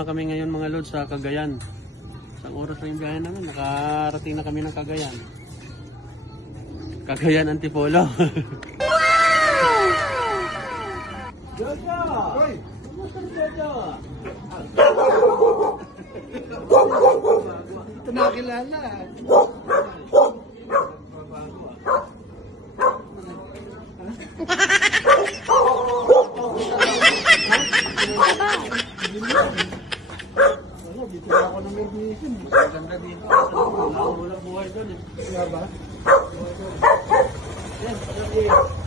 na kami ngayon mga lods sa Cagayan. Isang oras na yung biyahe naman. Nakarating na kami ng Cagayan. Cagayan Antipolo. Jojo! Hoy! Kumusta si Jojo? Ito nakilala. Dito na ako ng medication. Ganda dito. Wala buhay doon eh. Kaya ba? Yes,